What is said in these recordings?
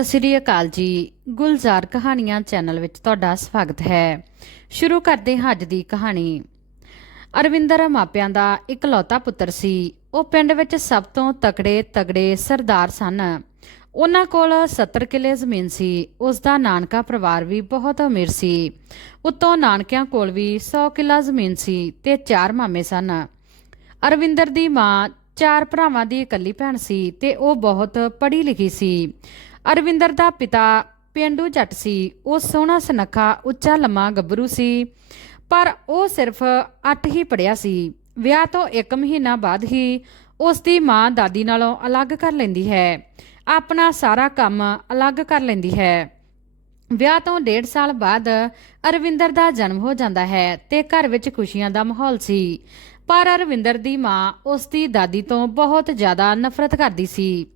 ਸਤਿ ਸ੍ਰੀ ਅਕਾਲ ਜੀ। ਗੁਲਜ਼ਾਰ ਕਹਾਣੀਆਂ ਚੈਨਲ ਵਿੱਚ ਤੁਹਾਡਾ ਸਵਾਗਤ ਹੈ। ਸ਼ੁਰੂ ਕਰਦੇ ਹਾਂ ਅੱਜ ਦੀ ਕਹਾਣੀ। ਅਰਵਿੰਦਰ ਮਾਪਿਆਂ ਦਾ ਇਕਲੌਤਾ ਪੁੱਤਰ ਸੀ। ਉਹ ਪਿੰਡ ਵਿੱਚ ਸਭ ਤੋਂ ਤਕੜੇ ਤਗੜੇ ਸਰਦਾਰ ਸਨ। ਉਹਨਾਂ ਕੋਲ 70 ਕਿੱਲੇ ਜ਼ਮੀਨ ਸੀ। ਉਸ ਦਾ ਨਾਨਕਾ ਪਰਿਵਾਰ ਵੀ ਬਹੁਤ ਅਮੀਰ ਸੀ। ਉਤੋਂ ਨਾਨਕਿਆਂ ਕੋਲ ਵੀ 100 ਕਿੱਲਾ ਜ਼ਮੀਨ ਸੀ ਤੇ ਚਾਰ ਮਾਮੇ ਸਨ। ਅਰਵਿੰਦਰ ਦੀ ਮਾਂ ਚਾਰ ਭਰਾਵਾਂ ਦੀ ਇਕੱਲੀ ਭੈਣ ਸੀ ਤੇ ਉਹ ਬਹੁਤ ਪੜ੍ਹੀ ਲਿਖੀ ਸੀ। ਅਰਵਿੰਦਰ ਦਾ ਪਿਤਾ ਪਿੰਡੂ ਜੱਟ ਸੀ। ਉਹ ਸੋਹਣਾ ਸੁਨੱਖਾ, ਉੱਚਾ, ਲੰਮਾ, ਗੱਭਰੂ ਸੀ। ਪਰ ਉਹ ਸਿਰਫ 8 ਹੀ ਪੜਿਆ ਸੀ। ਵਿਆਹ ਤੋਂ 1 ਮਹੀਨਾ ਬਾਅਦ ਹੀ ਉਸ ਦੀ ਮਾਂ ਦਾਦੀ ਨਾਲੋਂ ਅਲੱਗ ਕਰ ਲੈਂਦੀ ਹੈ। ਆਪਣਾ ਸਾਰਾ ਕੰਮ ਅਲੱਗ ਕਰ ਲੈਂਦੀ ਹੈ। ਵਿਆਹ ਤੋਂ ਡੇਢ ਸਾਲ ਬਾਅਦ ਅਰਵਿੰਦਰ ਦਾ ਜਨਮ ਹੋ ਜਾਂਦਾ ਹੈ ਤੇ ਘਰ ਵਿੱਚ ਖੁਸ਼ੀਆਂ ਦਾ ਮਾਹੌਲ ਸੀ। ਪਰ ਅਰਵਿੰਦਰ ਦੀ ਮਾਂ ਉਸ ਦੀ ਦਾਦੀ ਤੋਂ ਬਹੁਤ ਜ਼ਿਆਦਾ ਨਫ਼ਰਤ ਕਰਦੀ ਸੀ।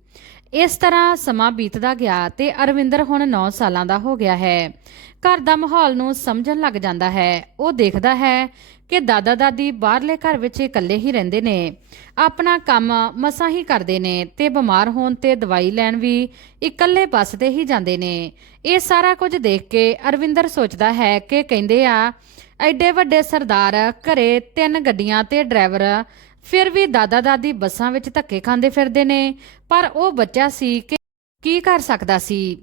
ਇਸ ਤਰ੍ਹਾਂ ਸਮਾਂ ਬੀਤਦਾ ਗਿਆ ਤੇ ਅਰਵਿੰਦਰ ਹੁਣ 9 ਸਾਲਾਂ ਦਾ ਹੋ ਗਿਆ ਹੈ। ਘਰ ਦਾ ਮਾਹੌਲ ਨੂੰ ਸਮਝਣ ਲੱਗ ਜਾਂਦਾ ਹੈ। ਉਹ ਦੇਖਦਾ ਹੈ ਕਿ ਦਾਦਾ ਦਾਦੀ ਬਾਹਰਲੇ ਘਰ ਵਿੱਚ ਇਕੱਲੇ ਹੀ ਰਹਿੰਦੇ ਨੇ। ਆਪਣਾ ਕੰਮ ਮਸਾਂ ਹੀ ਕਰਦੇ ਨੇ ਤੇ ਬਿਮਾਰ ਹੋਣ ਤੇ ਦਵਾਈ ਲੈਣ ਵੀ ਇਕੱਲੇ ਬੱਸ ਤੇ ਹੀ ਜਾਂਦੇ ਨੇ। ਇਹ ਸਾਰਾ ਕੁਝ ਦੇਖ ਕੇ ਅਰਵਿੰਦਰ ਸੋਚਦਾ ਹੈ ਕਿ ਕਹਿੰਦੇ ਆ, ਐਡੇ ਵੱਡੇ ਸਰਦਾਰ ਘਰੇ ਤਿੰਨ ਗੱਡੀਆਂ ਤੇ ਡਰਾਈਵਰ ਫਿਰ ਵੀ ਦਾਦਾ ਦਾਦੀ ਬੱਸਾਂ ਵਿੱਚ ਧੱਕੇ ਖਾਂਦੇ ਫਿਰਦੇ ਨੇ, ਪਰ ਉਹ ਬੱਚਾ ਸੀ ਕਿ ਕੀ ਕਰ ਸਕਦਾ ਸੀ?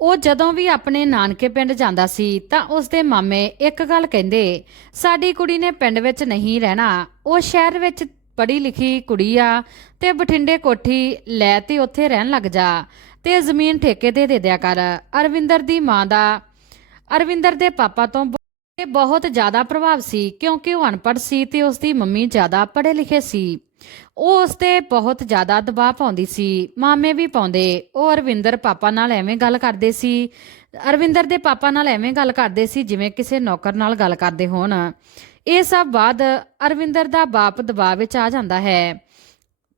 ਉਹ ਜਦੋਂ ਵੀ ਆਪਣੇ ਨਾਨਕੇ ਪਿੰਡ ਜਾਂਦਾ ਸੀ ਤਾਂ ਉਸ ਦੇ ਮਾਮੇ ਇੱਕ ਗੱਲ ਕਹਿੰਦੇ, ਸਾਡੀ ਕੁੜੀ ਨੇ ਪਿੰਡ ਵਿੱਚ ਨਹੀਂ ਰਹਿਣਾ, ਉਹ ਸ਼ਹਿਰ ਵਿੱਚ ਪੜ੍ਹੀ ਲਿਖੀ ਕੁੜੀ ਆ ਤੇ ਬਠਿੰਡੇ ਕੋਠੀ ਲੈ ਤੇ ਉੱਥੇ ਰਹਿਣ ਲੱਗ ਜਾ ਤੇ ਜ਼ਮੀਨ ਠੇਕੇ ਤੇ ਦੇ ਦਿਆ ਕਰ। ਅਰਵਿੰਦਰ ਦੀ ਮਾਂ ਦਾ, ਅਰਵਿੰਦਰ ਦੇ ਪਾਪਾ ਤੋਂ ਇਹ ਬਹੁਤ ਜ਼ਿਆਦਾ ਪ੍ਰਭਾਵ ਸੀ, ਕਿਉਂਕਿ ਉਹ ਅਨਪੜ੍ਹ ਸੀ ਤੇ ਉਸ ਦੀ ਮੰਮੀ ਜ਼ਿਆਦਾ ਪੜ੍ਹੇ ਲਿਖੇ ਸੀ। ਉਹ ਉਸ ਤੇ ਬਹੁਤ ਜ਼ਿਆਦਾ ਦਬਾਅ ਪਾਉਂਦੀ ਸੀ, ਮਾਮੇ ਵੀ ਪਾਉਂਦੇ। ਉਹ ਅਰਵਿੰਦਰ ਪਾਪਾ ਨਾਲ ਐਵੇਂ ਗੱਲ ਕਰਦੇ ਸੀ, ਅਰਵਿੰਦਰ ਦੇ ਪਾਪਾ ਨਾਲ ਐਵੇਂ ਗੱਲ ਕਰਦੇ ਸੀ ਜਿਵੇਂ ਕਿਸੇ ਨੌਕਰ ਨਾਲ ਗੱਲ ਕਰਦੇ ਹੋਣ। ਇਹ ਸਭ ਬਾਅਦ ਅਰਵਿੰਦਰ ਦਾ ਬਾਪ ਦਬਾਅ ਵਿੱਚ ਆ ਜਾਂਦਾ ਹੈ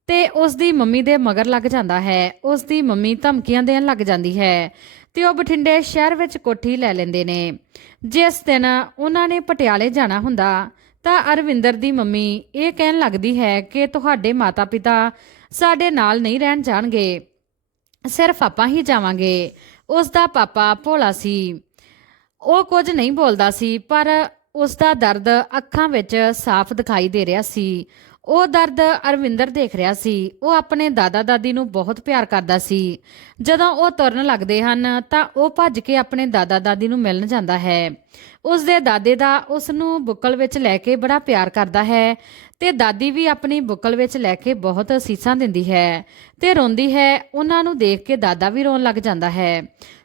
ਤੇ ਉਸ ਦੀ ਮੰਮੀ ਦੇ ਮਗਰ ਲੱਗ ਜਾਂਦਾ ਹੈ। ਉਸ ਦੀ ਮੰਮੀ ਧਮਕੀਆਂ ਦੇਣ ਲੱਗ ਜਾਂਦੀ ਹੈ। ਤੇ ਉਹ ਬਠਿੰਡੇ ਸ਼ਹਿਰ ਵਿੱਚ ਕੋਠੀ ਲੈ ਲੈਂਦੇ ਨੇ। ਜਿਸ ਦਿਨ ਉਹਨਾਂ ਨੇ ਪਟਿਆਲੇ ਜਾਣਾ ਹੁੰਦਾ, ਤਾਂ ਅਰਵਿੰਦਰ ਦੀ ਮੰਮੀ ਇਹ ਕਹਿਣ ਲੱਗਦੀ ਹੈ ਕਿ ਤੁਹਾਡੇ ਮਾਤਾ-ਪਿਤਾ ਸਾਡੇ ਨਾਲ ਨਹੀਂ ਰਹਿਣ ਜਾਣਗੇ। ਸਿਰਫ ਆਪਾਂ ਹੀ ਜਾਵਾਂਗੇ। ਉਸ ਦਾ ਪਾਪਾ ਭੋਲਾ ਸੀ। ਉਹ ਕੁਝ ਨਹੀਂ ਬੋਲਦਾ ਸੀ, ਪਰ ਉਸ ਦਾ ਦਰਦ ਅੱਖਾਂ ਵਿੱਚ ਸਾਫ਼ ਦਿਖਾਈ ਦੇ ਰਿਹਾ ਸੀ। ਉਹ ਦਰਦ ਅਰਵਿੰਦਰ ਦੇਖ ਰਿਹਾ ਸੀ। ਉਹ ਆਪਣੇ ਦਾਦਾ ਦਾਦੀ ਨੂੰ ਬਹੁਤ ਪਿਆਰ ਕਰਦਾ ਸੀ। ਜਦੋਂ ਉਹ ਤੁਰਨ ਲੱਗਦੇ ਹਨ, ਤਾਂ ਉਹ ਭੱਜ ਕੇ ਆਪਣੇ ਦਾਦਾ ਦਾਦੀ ਨੂੰ ਮਿਲਣ ਜਾਂਦਾ ਹੈ। ਉਸ ਦੇ ਦਾਦੇ ਦਾ ਉਸ ਨੂੰ ਬੁੱਕਲ ਵਿੱਚ ਲੈ ਕੇ ਬੜਾ ਪਿਆਰ ਕਰਦਾ ਹੈ ਤੇ ਦਾਦੀ ਵੀ ਆਪਣੀ ਬੁੱਕਲ ਵਿੱਚ ਲੈ ਕੇ ਬਹੁਤ ਅਸੀਸਾਂ ਦਿੰਦੀ ਹੈ ਤੇ ਰੋਂਦੀ ਹੈ। ਉਹਨਾਂ ਨੂੰ ਦੇਖ ਕੇ ਦਾਦਾ ਵੀ ਰੋਣ ਲੱਗ ਜਾਂਦਾ ਹੈ।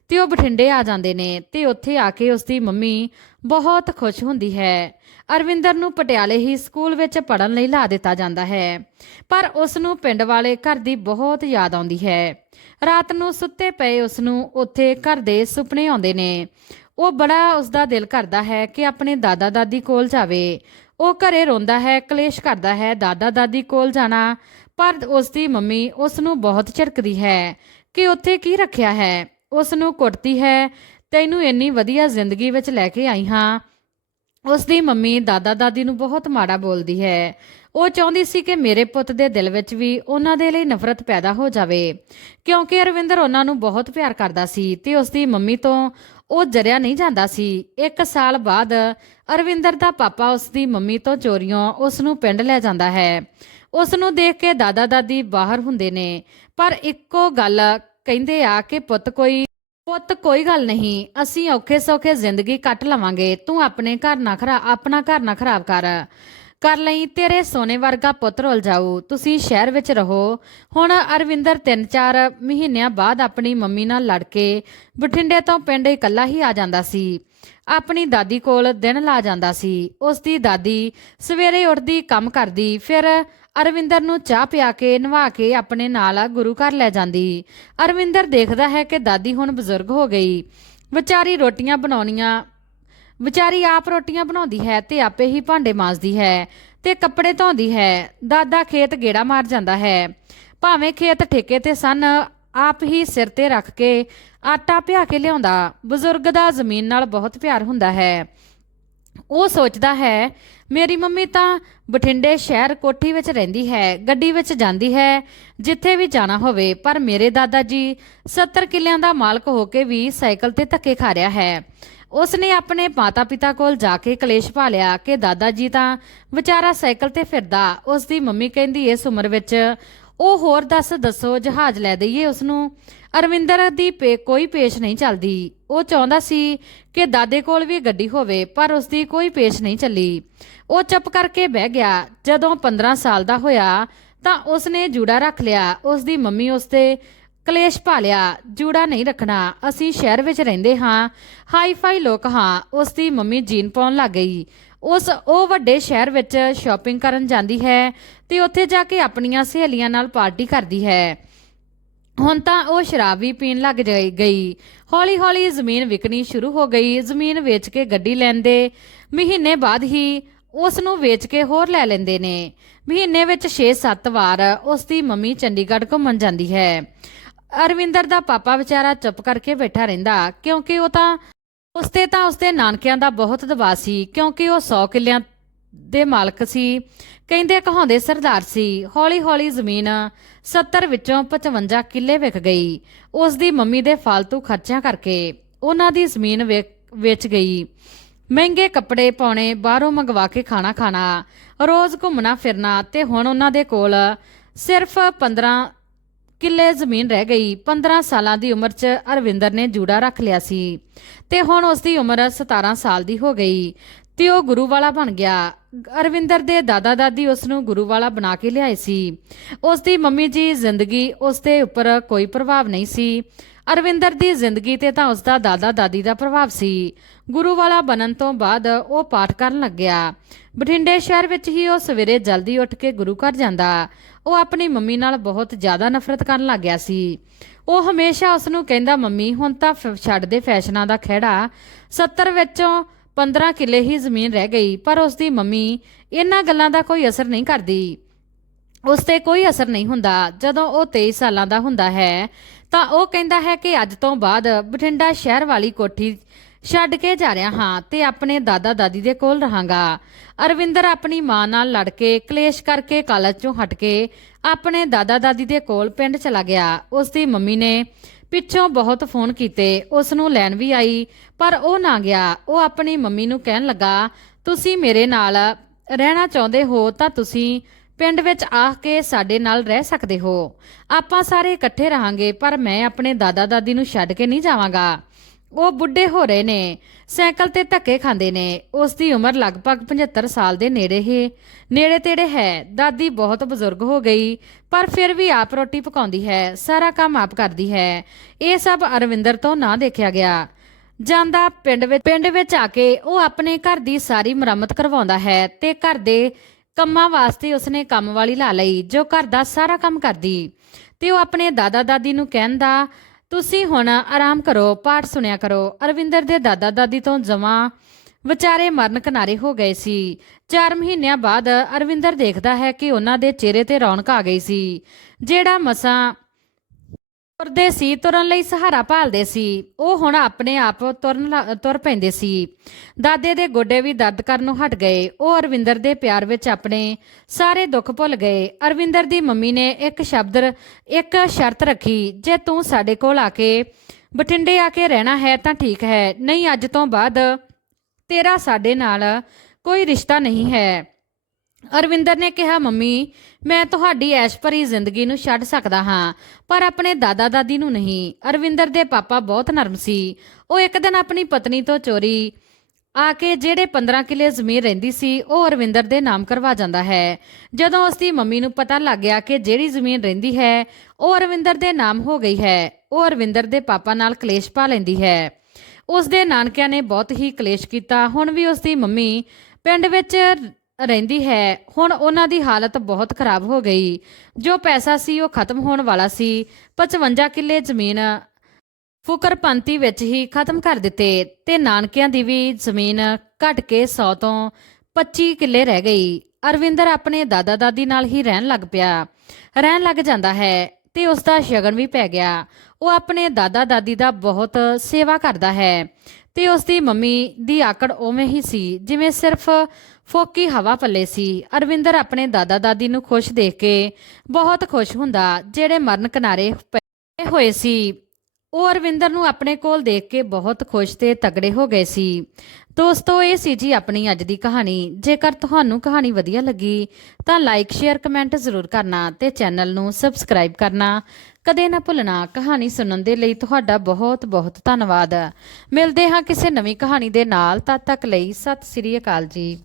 ਤੇ ਉਹ ਬਠਿੰਡੇ ਆ ਜਾਂਦੇ ਨੇ ਤੇ ਉੱਥੇ ਆ ਕੇ ਉਸ ਦੀ ਮੰਮੀ ਬਹੁਤ ਖੁਸ਼ ਹੁੰਦੀ ਹੈ। ਅਰਵਿੰਦਰ ਨੂੰ ਪਟਿਆਲੇ ਹੀ ਸਕੂਲ ਵਿੱਚ ਪੜਨ ਲਈ ਲਾ ਦਿੱਤਾ ਜਾਂਦਾ ਹੈ। ਪਰ ਉਸ ਨੂੰ ਪਿੰਡ ਵਾਲੇ ਘਰ ਦੀ ਬਹੁਤ ਯਾਦ ਆਉਂਦੀ ਹੈ। ਰਾਤ ਨੂੰ ਸੁੱਤੇ ਪਏ ਉਸ ਨੂੰ ਉੱਥੇ ਘਰ ਦੇ ਸੁਪਨੇ ਆਉਂਦੇ ਨੇ। ਉਹ ਬੜਾ ਉਸ ਦਾ ਦਿਲ ਕਰਦਾ ਹੈ ਕਿ ਆਪਣੇ ਦਾਦਾ ਦਾਦੀ ਕੋਲ ਜਾਵੇ। ਉਹ ਘਰੇ ਰੋਂਦਾ ਹੈ, ਕਲੇਸ਼ ਕਰਦਾ ਹੈ, ਦਾਦਾ ਦਾਦੀ ਕੋਲ ਜਾਣਾ। ਪਰ ਉਸ ਦੀ ਮੰਮੀ ਉਸ ਨੂੰ ਬਹੁਤ ਝਿੜਕਦੀ ਹੈ ਕਿ ਉੱਥੇ ਕੀ ਰੱਖਿਆ ਹੈ। ਉਸ ਨੂੰ ਕੁੱਟਦੀ ਹੈ। ਤੈਨੂੰ ਇੰਨੀ ਵਧੀਆ ਜ਼ਿੰਦਗੀ ਵਿੱਚ ਲੈ ਕੇ ਆਈ ਹਾਂ। ਉਸ ਦੀ ਮੰਮੀ ਦਾਦਾ ਦਾਦੀ ਨੂੰ ਬਹੁਤ ਮਾੜਾ ਬੋਲਦੀ ਹੈ। ਉਹ ਚਾਹੁੰਦੀ ਸੀ ਕਿ ਮੇਰੇ ਪੁੱਤ ਦੇ ਦਿਲ ਵਿੱਚ ਵੀ ਉਹਨਾਂ ਦੇ ਲਈ ਨਫ਼ਰਤ ਪੈਦਾ ਹੋ ਜਾਵੇ। ਕਿਉਂਕਿ ਅਰਵਿੰਦਰ ਉਹਨਾਂ ਨੂੰ ਬਹੁਤ ਪਿਆਰ ਕਰਦਾ ਸੀ ਤੇ ਉਸ ਦੀ ਮੰਮੀ ਤੋਂ ਉਹ ਜਰਿਆ ਨਹੀਂ ਜਾਂਦਾ ਸੀ। ਇੱਕ ਸਾਲ ਬਾਅਦ ਅਰਵਿੰਦਰ ਦਾ ਪਾਪਾ ਉਸ ਦੀ ਮੰਮੀ ਤੋਂ ਚੋਰੀਆਂ ਉਸ ਨੂੰ ਪਿੰਡ ਲੈ ਜਾਂਦਾ ਹੈ। ਉਸ ਨੂੰ ਦੇਖ ਕੇ ਦਾਦਾ ਦਾਦੀ ਬਾਹਰ ਹੁੰਦੇ ਨੇ। ਪਰ ਇੱਕੋ ਗੱਲ ਕਹਿੰਦੇ ਆ ਕਿ ਪੁੱਤ ਕੋਈ ਪੁੱਤ ਕੋਈ ਗੱਲ ਨਹੀਂ, ਅਸੀਂ ਔਖੇ ਸੌਖੇ ਜ਼ਿੰਦਗੀ ਕੱਟ ਲਵਾਂਗੇ, ਤੂੰ ਆਪਣੇ ਘਰ ਨਾ ਖਰਾ, ਆਪਣਾ ਘਰ ਨਾ ਖਰਾਬ ਕਰ। ਕਰ ਲਈ, ਤੇਰੇ ਸੋਨੇ ਵਰਗਾ ਪੁੱਤ ਰੁੱਲ ਜਾਊ, ਤੁਸੀਂ ਸ਼ਹਿਰ ਵਿੱਚ ਰਹੋ। ਹੁਣ ਅਰਵਿੰਦਰ 3-4 ਮਹੀਨਿਆਂ ਬਾਅਦ ਆਪਣੀ ਮੰਮੀ ਨਾਲ ਲੜ ਕੇ ਬਠਿੰਡੇ ਤੋਂ ਪਿੰਡ ਇਕੱਲਾ ਹੀ ਆ ਜਾਂਦਾ ਸੀ। ਆਪਣੀ ਦਾਦੀ ਕੋਲ ਦਿਨ ਲਾ ਜਾਂਦਾ ਸੀ। ਉਸ ਦੀ ਦਾਦੀ ਸਵੇਰੇ ਉੱਠਦੀ, ਕੰਮ ਕਰਦੀ, ਫਿਰ ਅਰਵਿੰਦਰ ਨੂੰ ਚਾਹ ਪਿਆ ਕੇ ਨਵਾ ਕੇ ਆਪਣੇ ਨਾਲ ਗੁਰੂ ਘਰ ਲੈ ਜਾਂਦੀ। ਅਰਵਿੰਦਰ ਦੇਖਦਾ ਹੈ ਕਿ ਦਾਦੀ ਹੁਣ ਬਜ਼ੁਰਗ ਹੋ ਗਈ। ਵਿਚਾਰੀ ਰੋਟੀਆਂ ਬਣਾਉਣੀਆਂ, ਵਿਚਾਰੀ ਆਪ ਰੋਟੀਆਂ ਬਣਾਉਂਦੀ ਹੈ ਤੇ ਆਪੇ ਹੀ ਭਾਂਡੇ ਮਾਂਜਦੀ ਹੈ ਤੇ ਕੱਪੜੇ ਧੋਂਦੀ ਹੈ। ਦਾਦਾ ਖੇਤ ਗੇੜਾ ਮਾਰ ਜਾਂਦਾ ਹੈ। ਭਾਵੇਂ ਖੇਤ ਠੇਕੇ ਤੇ ਸਨ, ਆਪ ਹੀ ਸਿਰ ਤੇ ਰੱਖ ਕੇ ਆਟਾ ਪਿਆ ਕੇ ਲਿਆਉਂਦਾ। ਬਜ਼ੁਰਗ ਦਾ ਜ਼ਮੀਨ ਨਾਲ ਬਹੁਤ ਪਿਆਰ ਹੁੰਦਾ ਹੈ। ਉਹ ਸੋਚਦਾ ਹੈ, ਮੇਰੀ ਮੰਮੀ ਤਾਂ ਬਠਿੰਡੇ ਸ਼ਹਿਰ ਕੋਠੀ ਵਿੱਚ ਰਹਿੰਦੀ ਹੈ, ਗੱਡੀ ਵਿੱਚ ਜਾਂਦੀ ਹੈ, ਜਿੱਥੇ ਵੀ ਜਾਣਾ ਹੋਵੇ, ਪਰ ਮੇਰੇ ਦਾਦਾ ਜੀ 70 ਕਿੱਲਿਆਂ ਦਾ ਮਾਲਕ ਹੋ ਕੇ ਵੀ ਸਾਈਕਲ ਤੇ ਧੱਕੇ ਖਾ ਰਿਹਾ ਹੈ। ਉਸ ਨੇ ਆਪਣੇ ਮਾਤਾ-ਪਿਤਾ ਕੋਲ ਜਾ ਕੇ ਕਲੇਸ਼ ਪਾ ਲਿਆ ਕਿ ਦਾਦਾ ਜੀ ਤਾਂ ਵਿਚਾਰਾ ਸਾਈਕਲ ਤੇ ਫਿਰਦਾ ਉਸ ਦੀ ਮੰਮੀ ਕਹਿੰਦੀ, ਇਸ ਉਮਰ ਵਿੱਚ ਉਹ ਹੋਰ ਦੱਸ ਦੱਸੋ, ਜਹਾਜ਼ ਲੈ ਦਈਏ ਉਸ ਨੂੰ ਅਰਵਿੰਦਰ ਦੀ ਪੇ, ਕੋਈ ਪੇਸ਼ ਨਹੀਂ ਚੱਲਦੀ। ਉਹ ਚਾਹੁੰਦਾ ਸੀ ਕਿ ਦਾਦੇ ਕੋਲ ਵੀ ਗੱਡੀ ਹੋਵੇ, ਪਰ ਉਸ ਦੀ ਕੋਈ ਪੇਸ਼ ਨਹੀਂ ਚੱਲੀ। ਉਹ ਚੁੱਪ ਕਰਕੇ ਬਹਿ ਗਿਆ। ਜਦੋਂ 15 ਸਾਲ ਦਾ ਹੋਇਆ, ਤਾਂ ਉਸ ਨੇ ਜੂੜਾ ਰੱਖ ਲਿਆ। ਉਸ ਦੀ ਮੰਮੀ ਉਸ ਤੇ ਕਲੇਸ਼ ਪਾ ਲਿਆ ਜੂੜਾ ਨਹੀਂ ਰੱਖਣਾ, ਅਸੀਂ ਸ਼ਹਿਰ ਵਿੱਚ ਰਹਿੰਦੇ ਹਾਂ। ਹਾਈ ਫਾਈ ਲੋਕ ਹਾਂ। ਉਸ ਦੀ ਮੰਮੀ ਜੀਨ ਪਾਉਣ ਲੱਗ ਗਈ। ਉਸ ਉਹ ਵੱਡੇ ਸ਼ਹਿਰ ਵਿੱਚ ਸ਼ਾਪਿੰਗ ਕਰਨ ਜਾਂਦੀ ਹੈ ਤੇ ਉੱਥੇ ਜਾ ਕੇ ਆਪਣੀਆਂ ਸਹੇਲੀਆਂ ਨਾਲ ਪਾਰਟੀ ਕਰਦੀ ਹੈ। ਹੁਣ ਤਾਂ ਉਹ ਸ਼ਰਾਬ ਵੀ ਪੀਣ ਲੱਗ ਗਈ। ਹੌਲੀ-ਹੌਲੀ ਜ਼ਮੀਨ ਵਿਕਣੀ ਸ਼ੁਰੂ ਹੋ ਗਈ। ਜ਼ਮੀਨ ਵੇਚ ਕੇ ਗੱਡੀ ਲੈਂਦੇ। ਮਹੀਨੇ ਬਾਅਦ ਹੀ ਉਸ ਨੂੰ ਵੇਚ ਕੇ ਹੋਰ ਲੈ ਲੈਂਦੇ ਨੇ। ਮਹੀਨੇ ਵਿੱਚ 6-7 ਵਾਰ ਉਸ ਦੀ ਮੰਮੀ ਚੰਡੀਗੜ੍ਹ ਘੁੰਮਣ ਜਾਂਦੀ ਹੈ। ਅਰਵਿੰਦਰ ਦਾ ਪਾਪਾ ਵਿਚਾਰਾ ਚੁੱਪ ਕਰਕੇ ਬੈਠਾ ਰਹਿੰਦਾ ਕਿਉਂਕਿ ਉਹ ਤਾਂ ਉਸ ਤਾਂ ਉਸਦੇ ਨਾਨਕਿਆਂ ਦਾ ਬਹੁਤ ਦਬਾਅ ਸੀ, ਕਿਉਂਕਿ ਉਹ 100 ਕਿੱਲਿਆਂ ਦੇ ਮਾਲਕ ਸੀ। ਕਹਿੰਦੇ ਕਹਾਉਂਦੇ ਸਰਦਾਰ ਸੀ, ਹੌਲੀ-ਹੌਲੀ ਜ਼ਮੀਨ 70 ਵਿੱਚੋਂ 55 ਕਿੱਲੇ ਵਿਕ ਗਈ। ਉਸ ਦੀ ਮੰਮੀ ਦੇ ਫालतू ਖਰਚਿਆਂ ਕਰਕੇ ਉਹਨਾਂ ਦੀ ਜ਼ਮੀਨ ਵੇਚ- ਵੇਚ ਗਈ। ਮਹਿੰਗੇ ਕੱਪੜੇ ਪਾਉਣੇ, ਬਾਹਰੋਂ ਮੰਗਵਾ ਕੇ ਖਾਣਾ ਖਾਣਾ, ਰੋਜ਼ ਘੁੰਮਣਾ ਫਿਰਨਾ ਤੇ ਹੁਣ ਉਹਨਾਂ ਦੇ ਕੋਲ ਸਿਰਫ 15 ਕਿੱਲੇ ਜ਼ਮੀਨ ਰਹਿ ਗਈ। 15 ਸਾਲਾਂ ਦੀ ਉਮਰ 'ਚ ਅਰਵਿੰਦਰ ਨੇ ਜੂੜਾ ਰੱਖ ਲਿਆ ਸੀ ਤੇ ਹੁਣ ਉਸ ਦੀ ਉਮਰ 17 ਸਾਲ ਦੀ ਹੋ ਗਈ। ਤੇ ਉਹ ਗੁਰੂ ਵਾਲਾ ਬਣ ਗਿਆ। ਅਰਵਿੰਦਰ ਦੇ ਦਾਦਾ ਦਾਦੀ ਉਸ ਨੂੰ ਗੁਰੂ ਵਾਲਾ ਬਣਾ ਕੇ ਲਿਆਏ ਸੀ। ਉਸ ਦੀ ਮੰਮੀ ਜੀ ਜ਼ਿੰਦਗੀ ਉਸ ਦੇ ਉੱਪਰ ਕੋਈ ਪ੍ਰਭਾਵ ਨਹੀਂ ਸੀ। ਅਰਵਿੰਦਰ ਦੀ ਜ਼ਿੰਦਗੀ ਤੇ ਤਾਂ ਉਸ ਦਾ ਦਾਦਾ ਦਾਦੀ ਦਾ ਪ੍ਰਭਾਵ ਸੀ। ਗੁਰੂ ਵਾਲਾ ਬਣਨ ਤੋਂ ਬਾਅਦ ਉਹ ਪਾਠ ਕਰਨ ਲੱਗਿਆ। ਬਠਿੰਡੇ ਸ਼ਹਿਰ ਵਿੱਚ ਹੀ ਉਹ ਸਵੇਰੇ ਜਲਦੀ ਉੱਠ ਕੇ ਗੁਰੂ ਘਰ ਜਾਂਦਾ। ਉਹ ਆਪਣੀ ਮੰਮੀ ਨਾਲ ਬਹੁਤ ਜ਼ਿਆਦਾ ਨਫ਼ਰਤ ਕਰਨ ਲੱਗ ਗਿਆ ਸੀ। ਉਹ ਹਮੇਸ਼ਾ ਉਸ ਨੂੰ ਕਹਿੰਦਾ, ਮੰਮੀ, ਹੁਣ ਤਾਂ ਫ- ਛੱਡ ਦੇ ਫੈਸ਼ਨਾਂ ਦਾ ਖਹਿੜਾ। 70 ਵਿੱਚੋਂ 15 ਕਿੱਲੇ ਹੀ ਜ਼ਮੀਨ ਰਹਿ ਗਈ, ਪਰ ਉਸ ਦੀ ਮੰਮੀ ਇਹਨਾਂ ਗੱਲਾਂ ਦਾ ਕੋਈ ਅਸਰ ਨਹੀਂ ਕਰਦੀ। ਉਸ ਤੇ ਕੋਈ ਅਸਰ ਨਹੀਂ ਹੁੰਦਾ। ਜਦੋਂ ਉਹ 23 ਸਾਲਾਂ ਦਾ ਹੁੰਦਾ ਹੈ, ਤਾਂ ਉਹ ਕਹਿੰਦਾ ਹੈ ਕਿ ਅੱਜ ਤੋਂ ਬਾਅਦ ਬਠਿੰਡਾ ਸ਼ਹਿਰ ਵਾਲੀ ਕੋਠੀ ਛੱਡ ਕੇ ਜਾ ਰਿਹਾ ਹਾਂ ਤੇ ਆਪਣੇ ਦਾਦਾ ਦਾਦੀ ਦੇ ਕੋਲ ਰਹਾਂਗਾ। ਅਰਵਿੰਦਰ ਆਪਣੀ ਮਾਂ ਨਾਲ ਲੜ ਕੇ ਕਲੇਸ਼ ਕਰਕੇ ਕਾਲਜ ਚੋਂ ਹਟ ਕੇ ਆਪਣੇ ਦਾਦਾ ਦਾਦੀ ਦੇ ਕੋਲ ਪਿੰਡ ਚਲਾ ਗਿਆ। ਉਸ ਦੀ ਮੰਮੀ ਨੇ ਪਿੱਛੋਂ ਬਹੁਤ ਫੋਨ ਕੀਤੇ। ਉਸ ਨੂੰ ਲੈਣ ਵੀ ਆਈ, ਪਰ ਉਹ ਨਾ ਗਿਆ। ਉਹ ਆਪਣੀ ਮੰਮੀ ਨੂੰ ਕਹਿਣ ਲੱਗਾ, ਤੁਸੀਂ ਮੇਰੇ ਨਾਲ ਰਹਿਣਾ ਚਾਹੁੰਦੇ ਹੋ ਤਾਂ ਤੁਸੀਂ ਪਿੰਡ ਵਿੱਚ ਆ ਕੇ ਸਾਡੇ ਨਾਲ ਰਹਿ ਸਕਦੇ ਹੋ। ਆਪਾਂ ਸਾਰੇ ਇਕੱਠੇ ਰਹਾਂਗੇ, ਪਰ ਮੈਂ ਆਪਣੇ ਦਾਦਾ ਦਾਦੀ ਨੂੰ ਛੱਡ ਕੇ ਨਹੀਂ ਜਾਵਾਂਗਾ। ਉਹ ਬੁੱਢੇ ਹੋ ਰਹੇ ਨੇ, ਸਾਈਕਲ ਤੇ ਧੱਕੇ ਖਾਂਦੇ ਨੇ। ਉਸ ਦੀ ਉਮਰ ਲਗਭਗ 75 ਸਾਲ ਦੇ ਨੇੜੇ ਹੀ, ਨੇੜੇ ਤੇੜੇ ਹੈ। ਦਾਦੀ ਬਹੁਤ ਬਜ਼ੁਰਗ ਹੋ ਗਈ, ਪਰ ਫਿਰ ਵੀ ਆਪ ਰੋਟੀ ਪਕਾਉਂਦੀ ਹੈ, ਸਾਰਾ ਕੰਮ ਆਪ ਕਰਦੀ ਹੈ। ਇਹ ਸਭ ਅਰਵਿੰਦਰ ਤੋਂ ਨਾ ਦੇਖਿਆ ਗਿਆ। ਜਾਂਦਾ ਪਿੰਡ ਵਿੱਚ ਪਿੰਡ ਵਿੱਚ ਆ ਕੇ ਉਹ ਆਪਣੇ ਘਰ ਦੀ ਸਾਰੀ ਮੁਰੰਮਤ ਕਰਵਾਉਂਦਾ ਹੈ ਤੇ ਘਰ ਦੇ ਕੰਮਾਂ ਵਾਸਤੇ ਉਸਨੇ ਕੰਮ ਵਾਲੀ ਲਾ ਲਈ, ਜੋ ਘਰ ਦਾ ਸਾਰਾ ਕੰਮ ਕਰਦੀ। ਤੇ ਉਹ ਆਪਣੇ ਦਾਦਾ ਦਾਦੀ ਨੂੰ ਕਹਿੰਦਾ ਤੁਸੀਂ ਹੁਣ ਆਰਾਮ ਕਰੋ, ਪਾਠ ਸੁਣਿਆ ਕਰੋ। ਅਰਵਿੰਦਰ ਦੇ ਦਾਦਾ ਦਾਦੀ ਤੋਂ ਜਮਾ ਵਿਚਾਰੇ ਮਰਨ ਕਿਨਾਰੇ ਹੋ ਗਏ ਸੀ। 4 ਮਹੀਨਿਆਂ ਬਾਅਦ ਅਰਵਿੰਦਰ ਦੇਖਦਾ ਹੈ ਕਿ ਉਹਨਾਂ ਦੇ ਚਿਹਰੇ ਤੇ ਰੌਣਕ ਆ ਗਈ ਸੀ, ਜਿਹੜਾ ਮਸਾਂ ਤੁਰਦੇ ਸੀ, ਤੁਰਨ ਲਈ ਸਹਾਰਾ ਭਾਲਦੇ ਸੀ। ਉਹ ਹੁਣ ਆਪਣੇ ਆਪ ਤੁਰਨ ਲ- ਤੁਰ ਪੈਂਦੇ ਸੀ। ਦਾਦੇ ਦੇ ਗੋਡੇ ਵੀ ਦਰਦ ਕਰਨ ਨੂੰ ਹਟ ਗਏ। ਉਹ ਅਰਵਿੰਦਰ ਦੇ ਪਿਆਰ ਵਿੱਚ ਆਪਣੇ ਸਾਰੇ ਦੁੱਖ ਭੁੱਲ ਗਏ। ਅਰਵਿੰਦਰ ਦੀ ਮੰਮੀ ਨੇ ਇੱਕ ਸ਼ਬਦ, ਇੱਕ ਸ਼ਰਤ ਰੱਖੀ, ਜੇ ਤੂੰ ਸਾਡੇ ਕੋਲ ਆ ਕੇ, ਬਠਿੰਡੇ ਆ ਕੇ ਰਹਿਣਾ ਹੈ ਤਾਂ ਠੀਕ ਹੈ। ਨਹੀਂ, ਅੱਜ ਤੋਂ ਬਾਅਦ ਤੇਰਾ ਸਾਡੇ ਨਾਲ ਕੋਈ ਰਿਸ਼ਤਾ ਨਹੀਂ ਹੈ। ਅਰਵਿੰਦਰ ਨੇ ਕਿਹਾ, ਮੰਮੀ, ਮੈਂ ਤੁਹਾਡੀ ਐਸ਼ ਭਰੀ ਜ਼ਿੰਦਗੀ ਨੂੰ ਛੱਡ ਸਕਦਾ ਹਾਂ, ਪਰ ਆਪਣੇ ਦਾਦਾ ਦਾਦੀ ਨੂੰ ਨਹੀਂ। ਅਰਵਿੰਦਰ ਦੇ ਪਾਪਾ ਬਹੁਤ ਨਰਮ ਸੀ। ਉਹ ਇੱਕ ਦਿਨ ਆਪਣੀ ਪਤਨੀ ਤੋਂ ਚੋਰੀ ਆ ਕੇ ਜਿਹੜੇ 15 ਕਿੱਲੇ ਜ਼ਮੀਨ ਰਹਿੰਦੀ ਸੀ, ਉਹ ਅਰਵਿੰਦਰ ਦੇ ਨਾਮ ਕਰਵਾ ਜਾਂਦਾ ਹੈ। ਜਦੋਂ ਉਸ ਦੀ ਮੰਮੀ ਨੂੰ ਪਤਾ ਲੱਗ ਗਿਆ ਕਿ ਜਿਹੜੀ ਜ਼ਮੀਨ ਰਹਿੰਦੀ ਹੈ, ਉਹ ਅਰਵਿੰਦਰ ਦੇ ਨਾਮ ਹੋ ਗਈ ਹੈ। ਉਹ ਅਰਵਿੰਦਰ ਦੇ ਪਾਪਾ ਨਾਲ ਕਲੇਸ਼ ਪਾ ਲੈਂਦੀ ਹੈ। ਉਸ ਦੇ ਨਾਨਕਿਆਂ ਨੇ ਬਹੁਤ ਹੀ ਕਲੇਸ਼ ਕੀਤਾ। ਹੁਣ ਵੀ ਉਸ ਦੀ ਮੰਮੀ ਪਿੰਡ ਵਿੱਚ ਰਹਿੰਦੀ ਹੈ। ਹੁਣ ਉਹਨਾਂ ਦੀ ਹਾਲਤ ਬਹੁਤ ਖਰਾਬ ਹੋ ਗਈ। ਜੋ ਪੈਸਾ ਸੀ ਉਹ ਖਤਮ ਹੋਣ ਵਾਲਾ ਸੀ। 55 ਕਿੱਲੇ ਜ਼ਮੀਨ ਫੁਕਰਪੰਤੀ ਵਿੱਚ ਹੀ ਖਤਮ ਕਰ ਦਿੱਤੇ ਤੇ ਨਾਨਕਿਆਂ ਦੀ ਵੀ ਜ਼ਮੀਨ ਘਟ ਕੇ 100 ਤੋਂ 25 ਕਿੱਲੇ ਰਹਿ ਗਈ। ਅਰਵਿੰਦਰ ਆਪਣੇ ਦਾਦਾ ਦਾਦੀ ਨਾਲ ਹੀ ਰਹਿਣ ਲੱਗ ਪਿਆ। ਰਹਿਣ ਲੱਗ ਜਾਂਦਾ ਹੈ ਤੇ ਉਸ ਦਾ ਸ਼ਗਨ ਵੀ ਪੈ ਗਿਆ। ਉਹ ਆਪਣੇ ਦਾਦਾ ਦਾਦੀ ਦਾ ਬਹੁਤ ਸੇਵਾ ਕਰਦਾ ਹੈ ਤੇ ਉਸ ਦੀ ਮੰਮੀ ਦੀ ਆਕੜ ਉਵੇਂ ਹੀ ਸੀ, ਜਿਵੇਂ ਸਿਰਫ ਫੋਕੀ ਹਵਾ ਪੱਲੇ ਸੀ। ਅਰਵਿੰਦਰ ਆਪਣੇ ਦਾਦਾ ਦਾਦੀ ਨੂੰ ਖੁਸ਼ ਦੇਖ ਕੇ ਬਹੁਤ ਖੁਸ਼ ਹੁੰਦਾ, ਜਿਹੜੇ ਮਰਨ ਕਿਨਾਰੇ ਪਏ ਹੋਏ ਸੀ। ਉਹ ਅਰਵਿੰਦਰ ਨੂੰ ਆਪਣੇ ਕੋਲ ਦੇਖ ਕੇ ਬਹੁਤ ਖੁਸ਼ ਤੇ ਤਗੜੇ ਹੋ ਗਏ ਸੀ। ਦੋਸਤੋ, ਇਹ ਸੀ ਜੀ ਆਪਣੀ ਅੱਜ ਦੀ ਕਹਾਣੀ। ਜੇਕਰ ਤੁਹਾਨੂੰ ਕਹਾਣੀ ਵਧੀਆ ਲੱਗੀ, ਤਾਂ ਲਾਈਕ ਸ਼ੇਅਰ ਕਮੈਂਟ ਜ਼ਰੂਰ ਕਰਨਾ ਤੇ ਚੈਨਲ ਨੂੰ ਸਬਸਕ੍ਰਾਈਬ ਕਰਨਾ। ਕਦੇ ਨਾ ਭੁੱਲਣਾ ਕਹਾਣੀ ਸੁਣਨ ਦੇ ਲਈ ਤੁਹਾਡਾ ਬਹੁਤ ਬਹੁਤ ਧੰਨਵਾਦ। ਮਿਲਦੇ ਹਾਂ ਕਿਸੇ ਨਵੀਂ ਕਹਾਣੀ ਦੇ ਨਾਲ, ਤਦ ਤੱਕ ਲਈ ਸਤਿ ਸ੍ਰੀ ਅਕਾਲ ਜੀ।